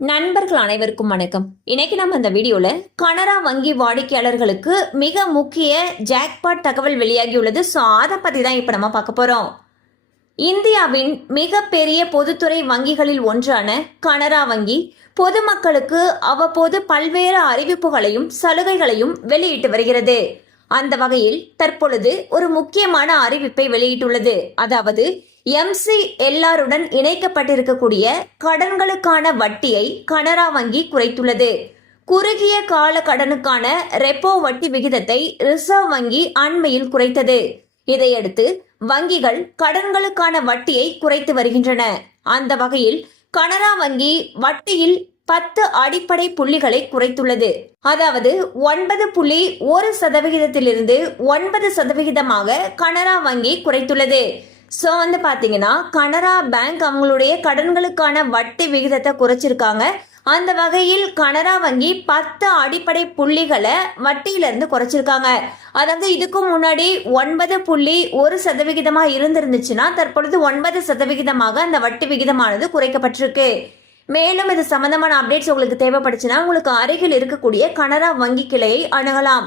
நண்பர்கள் அனைவருக்கும் வணக்கம். இன்னைக்கு நம்ம இந்த வீடியோல கனரா வங்கி வாடிக்கையாளர்களுக்கு மிக முக்கிய ஜாக்பாட் தகவல் வெளியாகியுள்ளது. ஸோ அதை பத்தி தான் இப்போ நம்ம பார்க்க போறோம். இந்தியாவின் மிகப்பெரிய பொதுத்துறை வங்கிகளில் ஒன்றான கனரா வங்கி பொதுமக்களுக்கு அவ்வப்போது பல்வேறு அறிவிப்புகளையும் சலுகைகளையும் வெளியிட்டு வருகிறது. அந்த வகையில் தற்பொழுது ஒரு முக்கியமான அறிவிப்பை வெளியிட்டுள்ளது. அதாவது எம்சி எல்லாருடன் இணைக்கப்பட்டிருக்கக்கூடிய கடன்களுக்கான வட்டியை கனரா வங்கி குறைத்துள்ளது. குறுகிய கால கடனுக்கான ரெப்போ வட்டி விகிதத்தை ரிசர்வ் வங்கி அண்மையில் குறைத்தது. இதையடுத்து வங்கிகள் கடன்களுக்கான வட்டியை குறைத்து வருகின்றன. அந்த வகையில் கனரா வங்கி வட்டியில் பத்து அடிப்படை புள்ளிகளை குறைத்துள்ளது. அதாவது ஒன்பது புள்ளி ஒரு சதவிகிதத்திலிருந்து ஒன்பது சதவிகிதமாக கனரா வங்கி குறைத்துள்ளது. ஸோ வந்து பார்த்தீங்கன்னா கனரா பேங்க் அவங்களுடைய கடன்களுக்கான வட்டி விகிதத்தை குறைச்சிருக்காங்க. அந்த வகையில் கனரா வங்கி பத்து அடிப்படை புள்ளிகளை வட்டியிலிருந்து குறைச்சிருக்காங்க. அதாவது இதுக்கு முன்னாடி ஒன்பது புள்ளி ஒரு சதவிகிதமாக இருந்திருந்துச்சுன்னா தற்பொழுது ஒன்பது சதவிகிதமாக அந்த வட்டி விகிதமானது குறைக்கப்பட்டிருக்கு. மேலும் இது சம்பந்தமான அப்டேட்ஸ் உங்களுக்கு தேவைப்படுச்சுன்னா உங்களுக்கு அருகில் இருக்கக்கூடிய கனரா வங்கி கிளையை அணுகலாம்.